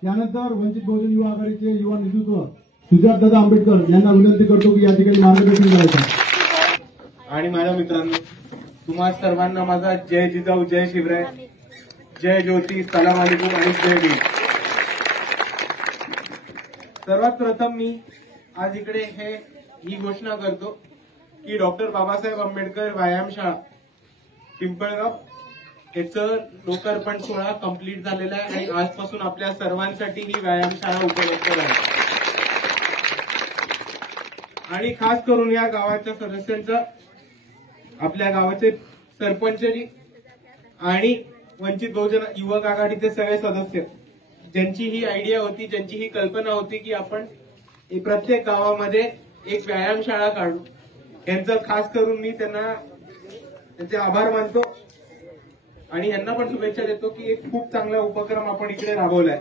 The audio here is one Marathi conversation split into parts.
त्यानंतर वंचित बहुजन युवा आघाडीचे युवा नेतृत्व सुजातदादा आंबेडकर यांना विनंती करतो की या ठिकाणी मार्गदर्शन करायचं। आणि माझ्या मित्रांनो, तुम्हा सर्वांना माझा जय जिजाऊ, जय शिवराय, जय ज्योती, सलाम अलैकुम आणि जय भीम। सर्वात प्रथम मी आज इकडे ही घोषणा करतो की डॉक्टर बाबासाहेब आंबेडकर व्यायामशाळा पिंपळगाव याचं लोकार्पण सोहळा कंप्लीट झालेला आहे आणि आजपासून आपल्या सर्वांसाठी ही व्यायामशाळा उपलब्ध आहे। आणि खास करून या गावाच्या सदस्यांचं, आपल्या गावाचे सरपंचजी आणि वंचित बहुजन युवक आघाडीचे सगळे सदस्य, ज्यांची ही आयडिया होती, ज्यांची ही कल्पना होती की आपण प्रत्येक गावामध्ये एक व्यायामशाळा काढू, यांचं खास करून मी त्यांचे आभार मानतो आणि यांना पण शुभेच्छा देतो की एक खूप चांगला उपक्रम आपण इकडे राबवलाय।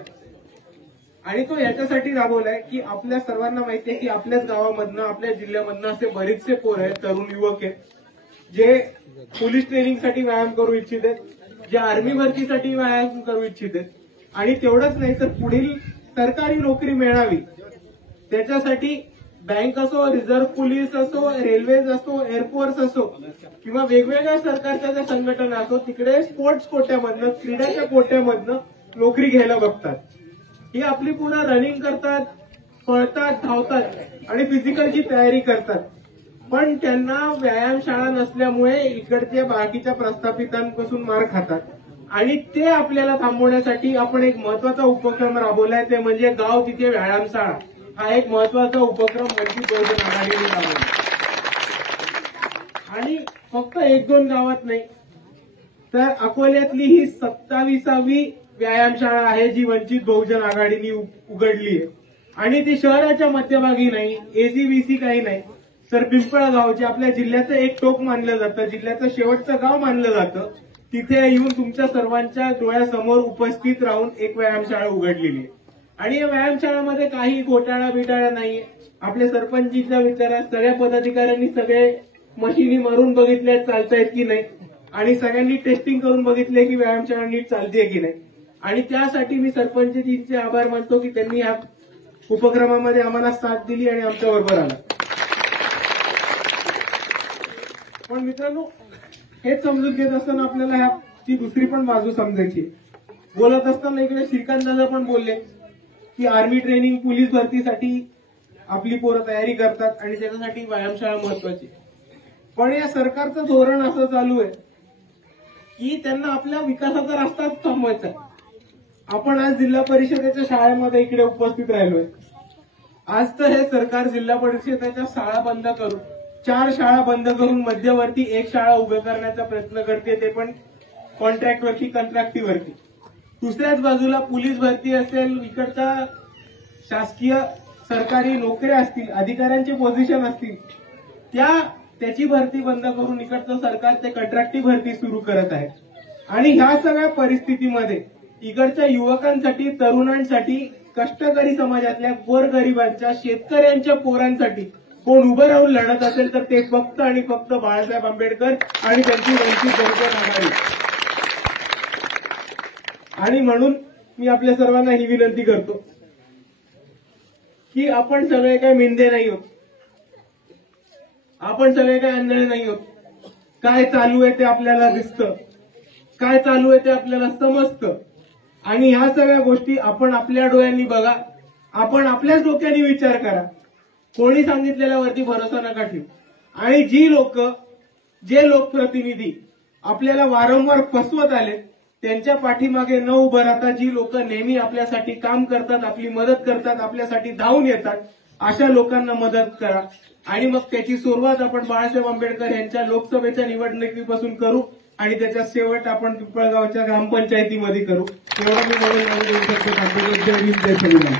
आणि तो याच्यासाठी राबवलाय की आपल्या सर्वांना माहिती आहे की आपल्याच गावामधनं, आपल्या जिल्ह्यामधनं असे बरेचसे पोर आहेत, तरुण युवक आहेत, जे पोलीस ट्रेनिंगसाठी व्यायाम करू इच्छित आहेत, जे आर्मी भरतीसाठी व्यायाम करू इच्छित आहेत, आणि तेवढंच नाही तर पुढील सरकारी नोकरी मिळावी त्याच्यासाठी बँक असो, रिझर्व्ह पोलीस असो, रेल्वेज असो, एअरफोर्स असो किंवा वेगवेगळ्या सरकारच्या ज्या संघटना असो, तिकडे स्पोर्ट्स कोट्यामधनं, क्रीडाच्या कोट्यामधनं नोकरी घ्यायला बघतात। ही आपली पुन्हा रनिंग करतात, पळतात, धावतात आणि फिजिकलची तयारी करतात, पण त्यांना व्यायामशाळा नसल्यामुळे इकडचे बाकीच्या प्रस्थापितांपासून मार खातात। आणि ते आपल्याला थांबवण्यासाठी आपण एक महत्वाचा उपक्रम राबवलाय, ते म्हणजे गाव तिथे व्यायामशाळा। हा एक महत्वाचा उपक्रम वंचित बहुजन आघाडीने राबवला आणि फक्त 1-2 गावात नाही तर अकोल्यातली ही 27वी व्यायामशाळा आहे जी वंचित बहुजन आघाडीने उघडली आहे। आणि ती शहराच्या मध्यभागी नाही, एसीबीसी काही नाही, तर पिंपळगाव जे आपल्या जिल्ह्याचं एक टोक मानलं जातं, जिल्ह्याचं शेवटचं गाव मानलं जातं, तिथे येऊन तुमच्या सर्वांच्या डोळ्यासमोर उपस्थित राहून एक व्यायामशाळा उघडलेली आहे। आणि या व्यायामशाळेमध्ये काही घोटाळा बिटाळा नाहीये। आपल्या सरपंचीच्या विचारात सगळ्या पदाधिकाऱ्यांनी सगळे मशिनी मारून बघितल्या चालतायत की नाही, आणि सगळ्यांनी टेस्टिंग करून बघितले की व्यायामशाळा नीट चालतेय की नाही। आणि त्यासाठी मी सरपंचजींचे आभार मानतो की त्यांनी या उपक्रमामध्ये आम्हाला साथ दिली आणि आमच्या बरोबर आला। पण मित्रांनो, हेच समजून घेत असताना आपल्याला ह्याची दुसरी पण बाजू समजायची। बोलत असताना इकडे श्रीकांतदादा पण बोलले की आर्मी ट्रेनिंग, पोलीस भरतीसाठी आपली पोरं तयारी करतात आणि त्याच्यासाठी व्यायामशाळा महत्वाची। पण या सरकारचं धोरण असं चालू आहे की त्यांना आपल्या विकासाचा रस्ताच थांबवायचा। आपण आज जिल्हा परिषदेच्या शाळेमध्ये इकडे उपस्थित राहिलोय। आज तर हे सरकार जिल्हा परिषदेच्या शाळा बंद करून, 4 शाळा बंद करून मध्यवर्ती 1 शाळा उभे करण्याचा प्रयत्न करते, ते पण कॉन्ट्रॅक्टवरती, कंत्राटीवरती। दुसऱ्याच बाजूला पोलीस भरती असेल, इकडच्या शासकीय सरकारी नोकऱ्या असतील, अधिकाऱ्यांचे पोझिशन असतील, त्याची भरती बंद करून इकडचं सरकार ते कंत्राटी भरती सुरू करत आहे। आणि ह्या सगळ्या परिस्थितीमध्ये इकडच्या युवकांसाठी, तरुणांसाठी, कष्टकरी समाजातल्या गोरगरिबांच्या, शेतकऱ्यांच्या पोरांसाठी कोण उभं राहून लढत असेल तर ते फक्त आणि फक्त बाळासाहेब आंबेडकर आणि त्यांची वंचित बहुजन आघाडी। आणि म्हणून मी आपल्या सर्वांना ही विनंती करतो की आपण सगळे काही मिंदे नाही होत, आपण सगळे काही आंधळे नाही होत। काय चालू आहे ते आपल्याला दिसतं, काय चालू आहे ते आपल्याला समजतं, आणि ह्या सगळ्या गोष्टी आपण आपल्या डोळ्यांनी बघा, आपण आपल्याच डोक्याने विचार करा। कोणी सांगितलेल्यावरती भरोसा नका ठेवू। आणि जे लोकप्रतिनिधी आपल्याला वारंवार फसवत आले, त्यांच्या पाठीमागे न उभं राहता जी लोक नेहमी आपल्यासाठी काम करतात, आपली मदत करतात, आपल्यासाठी धावून येतात, अशा लोकांना मदत करा। आणि मग त्याची सुरुवात आपण बाळासाहेब आंबेडकर यांच्या लोकसभेच्या निवडणुकीपासून करू आणि त्याचा शेवट आपण पिंपळगावच्या ग्रामपंचायतीमध्ये करू। एवढं मी बोलून जय भीम, जय संविधान।